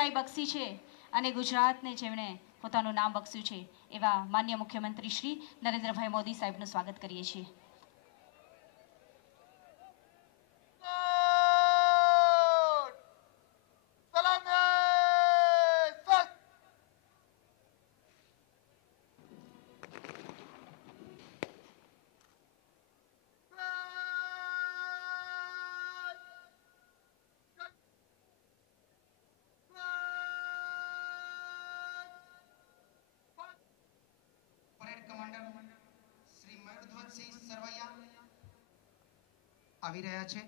બક્ષી છે અને ગુજરાતને જેમણે પોતાનું નામ બક્ષ્યું છે એવા માન્ય મુખ્યમંત્રી શ્રી નરેન્દ્રભાઈ મોદી સાહેબનું સ્વાગત કરીએ છીએ। આવી રહ્યા છે।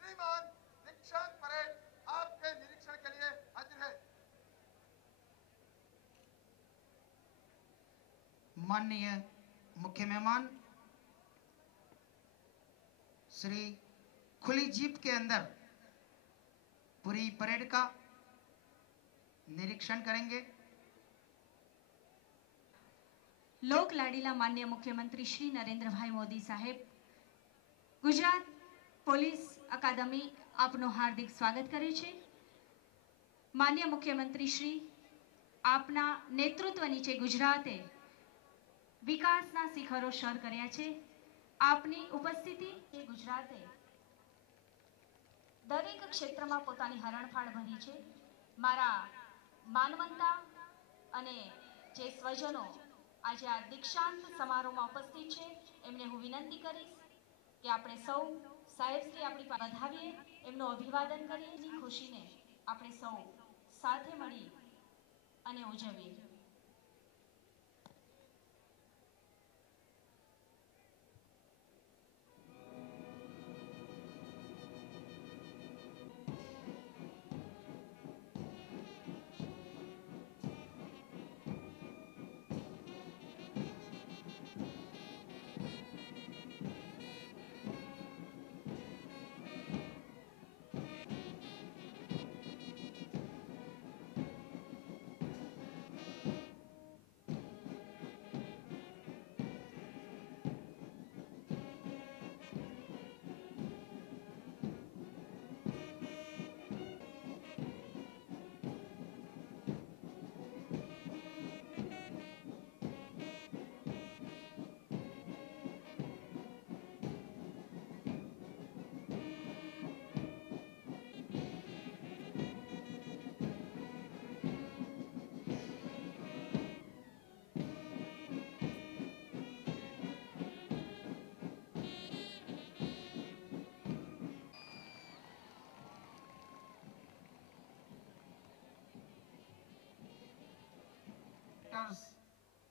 श्रीमान दीक्षांत परेड आपके निरीक्षण के लिए हाजिर है। माननीय मुख्य मेहमान श्री खुली जीप के अंदर पूरी परेड का निरीक्षण करेंगे। लोक लाडीला मान्य मुख्यमंत्री श्री नरेंद्रभाई मोदी साहेब गुजरात पोलीस अकादमी आपનું हार्दिक स्वागत करे छे। मान्य मुख्यमंत्री श्री आपना नेतृत्व नीचे गुजराते विकासना शिखरो सर कर्या छे। आपनी उपस्थिति ए गुजराते दरेक क्षेत्रमा पोतानी हरणफाळ भरी छे। मारा मानवंता अने जे स्वजनो आज आ दीक्षांत समारोह में उपस्थित है एमने हूँ विनंती करीश कि आपणे सौ साहेबश्री अपनी वधावीए एमनो अभिवादन करीए। एनी खुशी ने आपणे सौ साथे मळी अने उजवीए।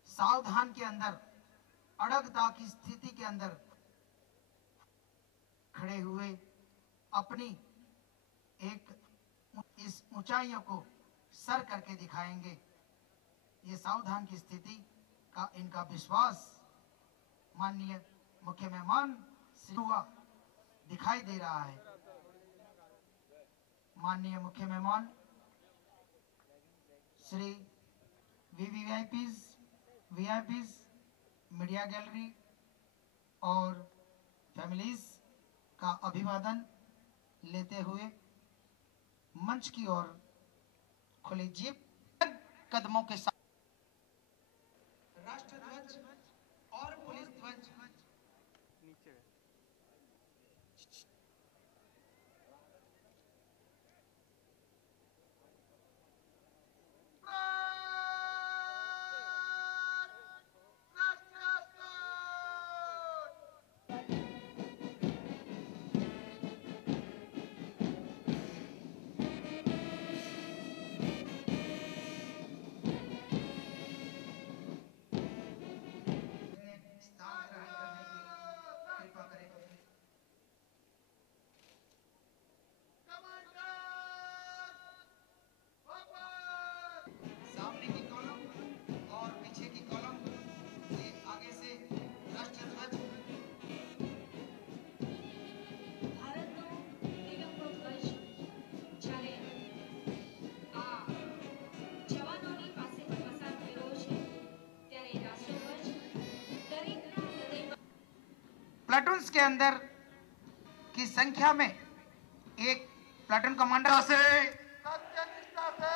सावधान के अंदर अड़गता की स्थिति के अंदर खड़े हुए अपनी एक इस ऊंचाइयों को सर करके दिखाएंगे। ये सावधान की स्थिति का इनका विश्वास माननीय मुख्य मेहमान से हुआ दिखाई दे रहा है। माननीय मुख्य मेहमान श्री वीआईपीज मीडिया गैलरी और फैमिलीज का अभिवादन लेते हुए मंच की ओर खुली जीप कदमों के साथ राष्ट्रध्वज और पुलिस ध्वज नीचे प्लाटून्स के अंदर की संख्या में एक प्लाटून कमांडर से सत्यनिष्ठा से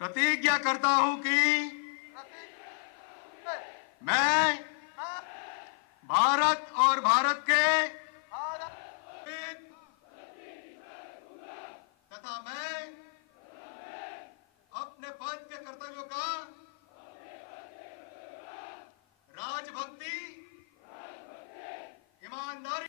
प्रतिज्ञा करता हूं कि प्रतिज्ञा मैं मैं भारत और भारत के भारत तथा मैं अपने पद के कर्तव्यों का राजभक्ति, ईमानदारी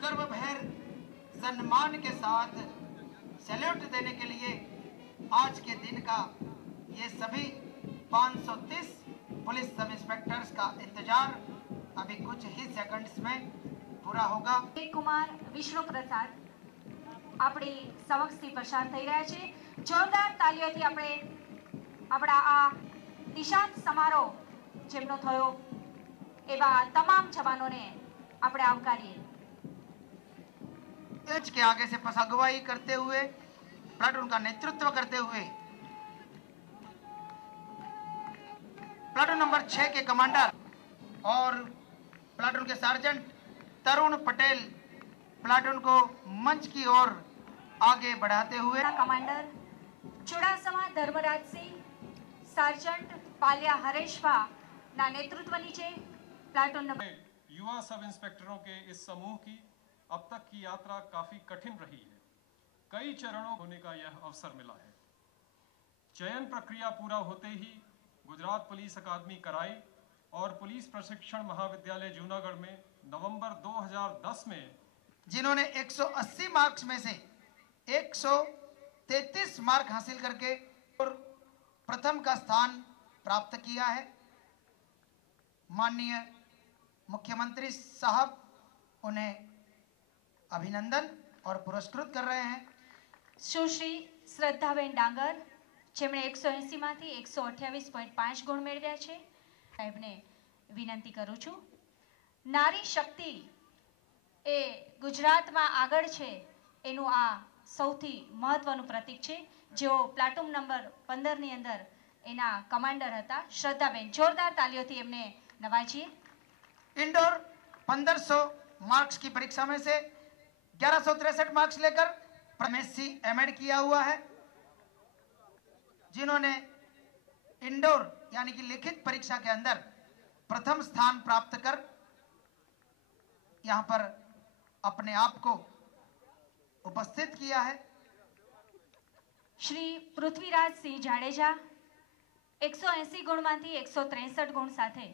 गर्वभैर सम्मान के साथ सैल्यूट देने के लिए आज के दिन का ये सभी 530 पुलिस सब इंस्पेक्टर्स का इंतजार अभी कुछ ही सेकंड्स में पूरा होगा। કુમાર વિષ્ણુ પ્રસાદ આપણી સમક્ષથી પસાર થઈ રહ્યા છે. જોરદાર તાલીઓથી આપણે આપણા આ નિશાન સમારોહ જેમનો થયો એવા તમામ જવાનોને આપણે આવકારીએ. एच के आगे से अगुवाई करते हुए प्लाटून का नेतृत्व करते हुए प्लाटून नंबर 6 के कमांडर और प्लाटून के सार्जेंट तरुण पटेल प्लाटून को मंच की ओर आगे बढ़ाते हुए કમાન્ડર ચુડાસમા ધર્મરાજસિંહ, સાર્જન્ટ પાલિયા હરેશભા ના નેતૃત્વ નીચે પ્લાટૂન નંબર युवा सब इंस्पेक्टरों के इस समूह की अब तक की यात्रा काफी कठिन रही है. कई चरणों होने का यह अवसर मिला है. चयन प्रक्रिया पूरा होते ही गुजरात पुलिस अकादमी कराई और पुलिस प्रशिक्षण महाविद्यालय जूनागढ़ में नवंबर 2010 में जिन्होंने 180 मार्क्स में से 133 मार्क हासिल करके और प्रथम का स्थान प्राप्त किया है। माननीय मुख्यमंत्री साहब उन्हें अभिनंदन और पुरस्कृत कर रहे हैं। સુશ્રી શ્રદ્ધાબેન ડાંગર જેમણે 180 માંથી 128.5 ગુણ મેળવ્યા છે. સાહેબને વિનંતી કરું છું. નારી શક્તિ એ ગુજરાતમાં આગળ છે એનું આ સૌથી મહત્વનું પ્રતીક છે. જેઓ પ્લાટૂન નંબર 15 ની અંદર એના કમાન્ડર હતા શ્રદ્ધાબેન. જોરદાર તાલીઓથી એમને નવાજીએ. इंडोर 1500 मार्क्स की परीक्षा में से 1163 मार्क्स लेकर एमएससी एमएड किया हुआ है। जिन्होंने इंडोर यानी कि लिखित परीक्षा के अंदर प्रथम स्थान प्राप्त कर यहां पर अपने आप को उपस्थित किया है। શ્રી પૃથ્વીરાજ સિંહ જાડેજા 180 ગુણમાંથી 163 ગુણ સાથે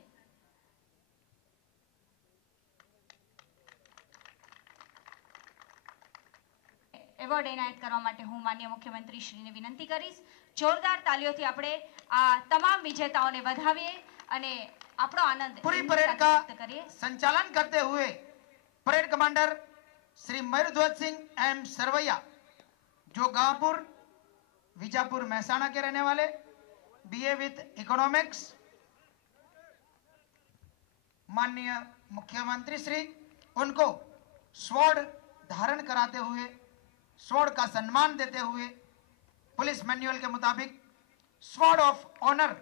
એવોર્ડ એનાયત કરવા માટે હું માનનીય મુખ્યમંત્રી શ્રીને વિનંતી કરીશ. જોરદાર તાલીઓથી આપણે આ તમામ વિજેતાઓને વધાવીએ અને આપણો આનંદ पूरी એમની परेड સાથે का વ્યક્ત કરીએ. संचालन करते हुए parade commander Shri Mayurdhwaj Singh M Sarvaiya जो गांवपुर विजापुर महसाणा के रहने वाले, बीए विद इकोनॉमिक्स, माननीय मुख्यमंत्री श्री उनको स्वॉर्ड धारण कराते हुए स्वॉर्ड का सम्मान देते हुए पुलिस मैन्युअल के मुताबिक स्वॉर्ड ऑफ ऑनर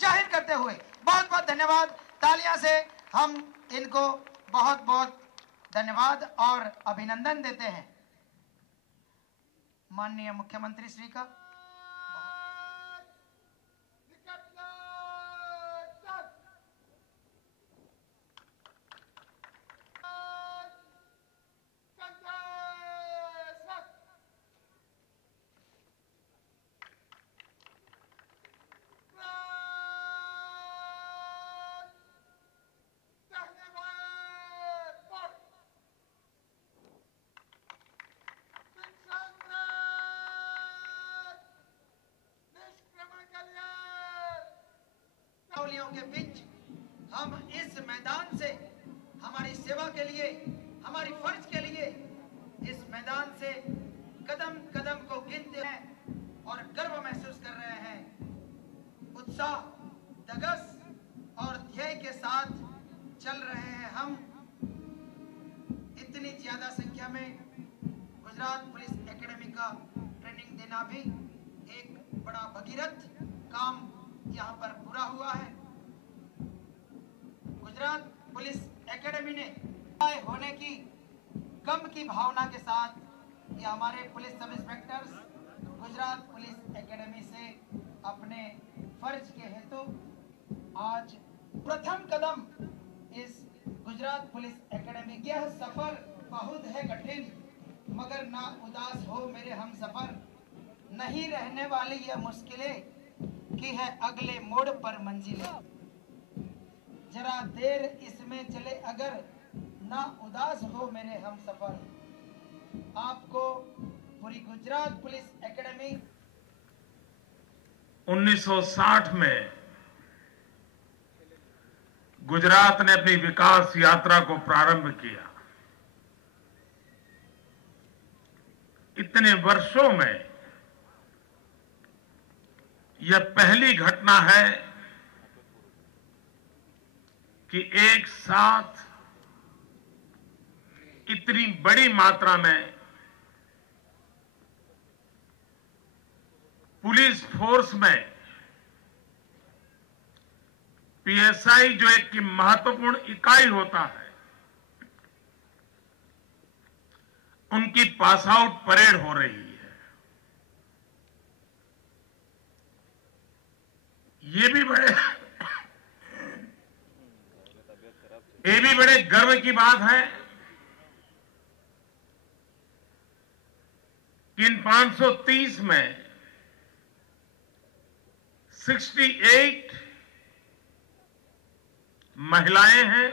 जाहिर करते हुए बहुत बहुत धन्यवाद। तालियां से हम इनको बहुत बहुत धन्यवाद और अभिनंदन देते हैं। माननीय मुख्यमंत्री श्री का के बीच हम इस सेवा के लिए, हमारी फर्ज के लिए इस मैदान से कदम कदम को गिनते हैं और गर्व महसूस कर रहे हैं। उत्साह, धगस और ध्येय के साथ चल रहे हैं हम। इतनी ज्यादा संख्या में गुजरात पुलिस एकेडमी का ट्रेनिंग देना भी एक बड़ा भगीरथ काम यहाँ पर पूरा हुआ है। गुजरात पुलिस एकेडमी ने होने की गम की भावना के साथ ये हमारे पुलिस सब इंस्पेक्टर्स गुजरात पुलिस एकेडमी से अपने फर्ज के हेतु आज प्रथम कदम इस गुजरात पुलिस एकेडमी के। यह सफर बहुत है कठिन, मगर ना उदास हो मेरे हम सफर, नहीं रहने वाली यह मुश्किलें की है अगले मोड़ पर मंजिलें। जरा देर इसमें चले अगर, ना उदास हो मेरे हम सफर। आपको पूरी गुजरात पुलिस एकेडमी 1960 में गुजरात ने अपनी विकास यात्रा को प्रारंभ किया। इतने वर्षों में यह पहली घटना है कि एक साथ इतनी बड़ी मात्रा में पुलिस फोर्स में पीएसआई जो एक की महत्वपूर्ण इकाई होता है, उनकी पास आउट परेड हो रही है। ये भी बड़े गर्व की बात है कि इन 530 में 68 महिलाएं हैं।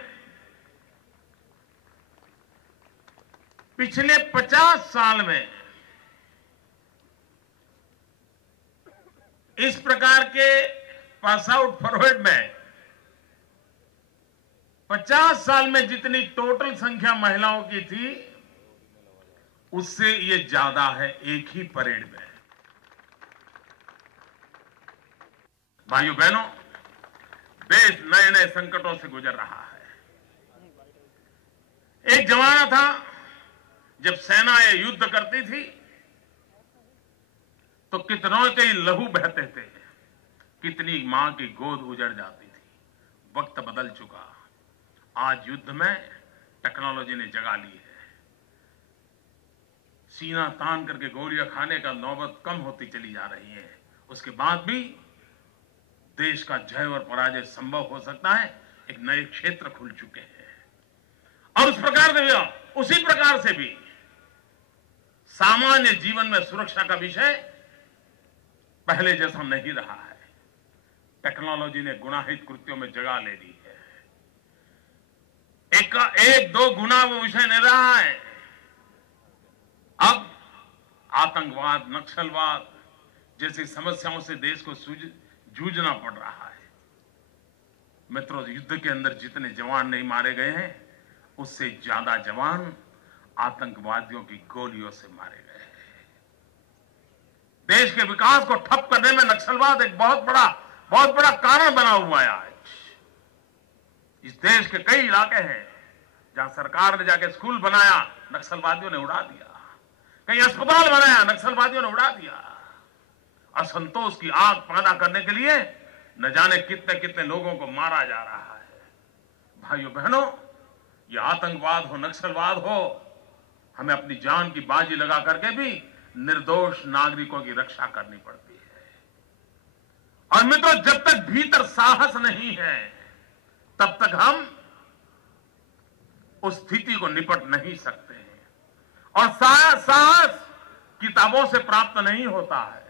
पिछले 50 साल में इस प्रकार के पास आउट फॉरवर्ड में 50 साल में जितनी टोटल संख्या महिलाओं की थी, उससे ये ज्यादा है एक ही परेड में। भाइयों बहनों, देश नए नए संकटों से गुजर रहा है। एक जमाना था जब सेनाएं युद्ध करती थी तो कितनों के लहू बहते थे, कितनी मां की गोद उजड़ जाती थी। वक्त बदल चुका। आज युद्ध में टेक्नोलॉजी ने जगह ली है। सीना तान करके गोलियां खाने का नौबत कम होती चली जा रही है। उसके बाद भी देश का जय और पराजय संभव हो सकता है। एक नए क्षेत्र खुल चुके हैं और उसी प्रकार से भी सामान्य जीवन में सुरक्षा का विषय पहले जैसा नहीं रहा है। टेक्नोलॉजी ने गुनाहित कृत्यों में जगह ले ली है। एक दो गुना वो विषय नहीं रहा है। अब आतंकवाद, नक्सलवाद जैसी समस्याओं से देश को जूझना पड़ रहा है। मित्रों, युद्ध के अंदर जितने जवान नहीं मारे गए हैं, उससे ज्यादा जवान आतंकवादियों की गोलियों से मारे गए हैं। देश के विकास को ठप करने में नक्सलवाद एक बहुत बड़ा कारण बना हुआ है। आज इस देश के कई इलाके हैं जहां सरकार ने जाके स्कूल बनाया, नक्सलवादियों ने उड़ा दिया। कहीं अस्पताल बनाया, नक्सलवादियों ने उड़ा दिया। असंतोष की आग पैदा करने के लिए न जाने कितने कितने लोगों को मारा जा रहा है। भाइयों बहनों, ये आतंकवाद हो, नक्सलवाद हो, हमें अपनी जान की बाजी लगा करके भी निर्दोष नागरिकों की रक्षा करनी पड़ती है। और मित्रों, जब तक भीतर साहस नहीं है, तब तक हम उस स्थिति को निपट नहीं सकते हैं। और साहस किताबों से प्राप्त नहीं होता है।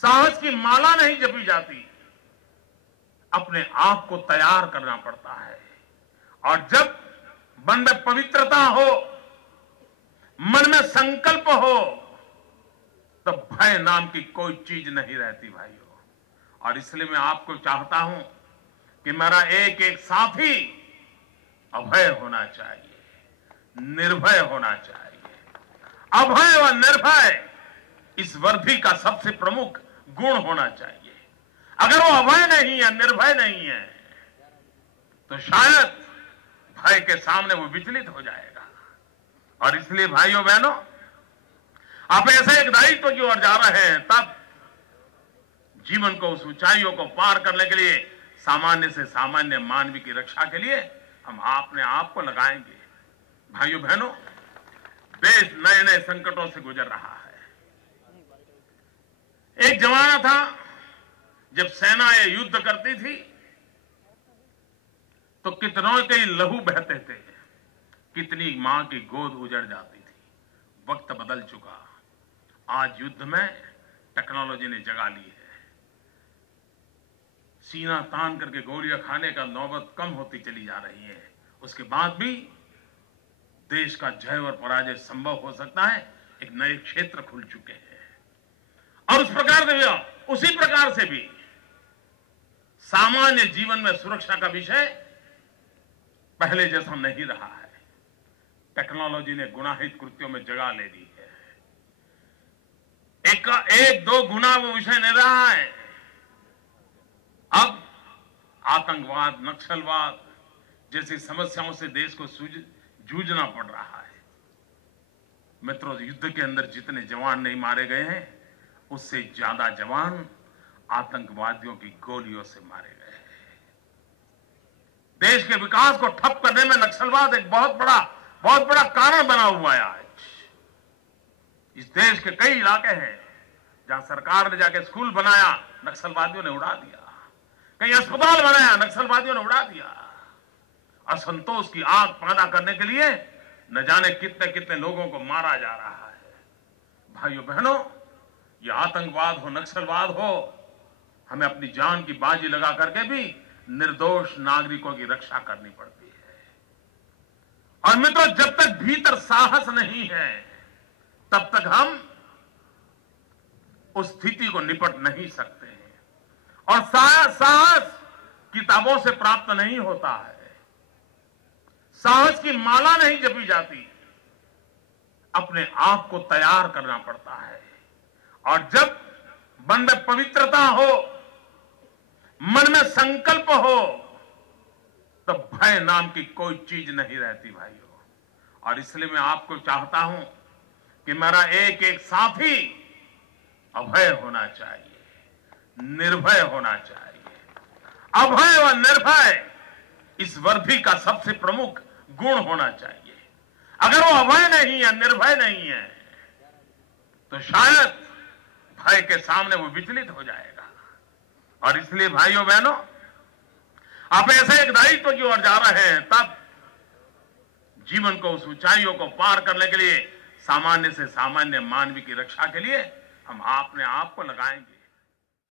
साहस की माला नहीं जपी जाती, अपने आप को तैयार करना पड़ता है। और जब मन में पवित्रता हो, मन में संकल्प हो, तो भय नाम की कोई चीज नहीं रहती भाइयों। और इसलिए मैं आपको चाहता हूं कि मेरा एक एक साथी अभय होना चाहिए, निर्भय होना चाहिए। अभय व निर्भय इस वर्दी का सबसे प्रमुख गुण होना चाहिए। अगर वो अभय नहीं है, निर्भय नहीं है, तो शायद भय के सामने वो विचलित हो जाएगा। और इसलिए भाइयों बहनों, आप ऐसे एक दायित्व की ओर जा रहे हैं, तब जीवन को उस ऊंचाइयों को पार करने के लिए, सामान्य से सामान्य मानवीय की रक्षा के लिए हम अपने आप को लगाएंगे। भाइयों बहनों, देश नए नए संकटों से गुजर रहा है। एक जमाना था जब सेनाएं युद्ध करती थी तो कितनों के लहू बहते थे, कितनी मां की गोद उजड़ जाती थी। वक्त बदल चुका। आज युद्ध में टेक्नोलॉजी ने जगह ली है। सीना तान करके गोलियां खाने का नौबत कम होती चली जा रही है। उसके बाद भी देश का जय और पराजय संभव हो सकता है। एक नए क्षेत्र खुल चुके हैं और उसी प्रकार से भी सामान्य जीवन में सुरक्षा का विषय पहले जैसा नहीं रहा है। टेक्नोलॉजी ने गुनाहित कृत्यों में जगह ले ली है। एक दो गुना वो विषय नहीं रहा है। अब आतंकवाद, नक्सलवाद जैसी समस्याओं से देश को जूझना पड़ रहा है। मित्रों, युद्ध के अंदर जितने जवान नहीं मारे गए हैं, उससे ज्यादा जवान आतंकवादियों की गोलियों से मारे गए हैं। देश के विकास को ठप करने में नक्सलवाद एक बहुत बड़ा कारण बना हुआ है। आज इस देश के कई इलाके हैं जहां सरकार ने जाके स्कूल बनाया, नक्सलवादियों ने उड़ा दिया। कहीं अस्पताल बनाया, नक्सलवादियों ने उड़ा दिया। असंतोष की आग पैदा करने के लिए न जाने कितने कितने लोगों को मारा जा रहा है। भाइयों बहनों, ये आतंकवाद हो, नक्सलवाद हो, हमें अपनी जान की बाजी लगा करके भी निर्दोष नागरिकों की रक्षा करनी पड़ती है। और मित्रों, जब तक भीतर साहस नहीं है, तब तक हम उस स्थिति को निपट नहीं सकते हैं। और साहस किताबों से प्राप्त नहीं होता है। साहस की माला नहीं जपी जाती, अपने आप को तैयार करना पड़ता है। और जब मन में पवित्रता हो, मन में संकल्प हो, तो भय नाम की कोई चीज नहीं रहती भाइयों। और इसलिए मैं आपको चाहता हूं कि मेरा एक एक साथी अभय होना चाहिए, निर्भय होना चाहिए। अभय व निर्भय इस वर्दी का सबसे प्रमुख गुण होना चाहिए। अगर वो अभय नहीं है, निर्भय नहीं है, तो शायद भय के सामने वो विचलित हो जाएगा। और इसलिए भाइयों बहनों, आप ऐसे एक दायित्व की ओर जा रहे हैं, तब जीवन को उस ऊंचाइयों को पार करने के लिए, सामान्य से सामान्य मानवीय की रक्षा के लिए हम अपने आप को लगाएंगे।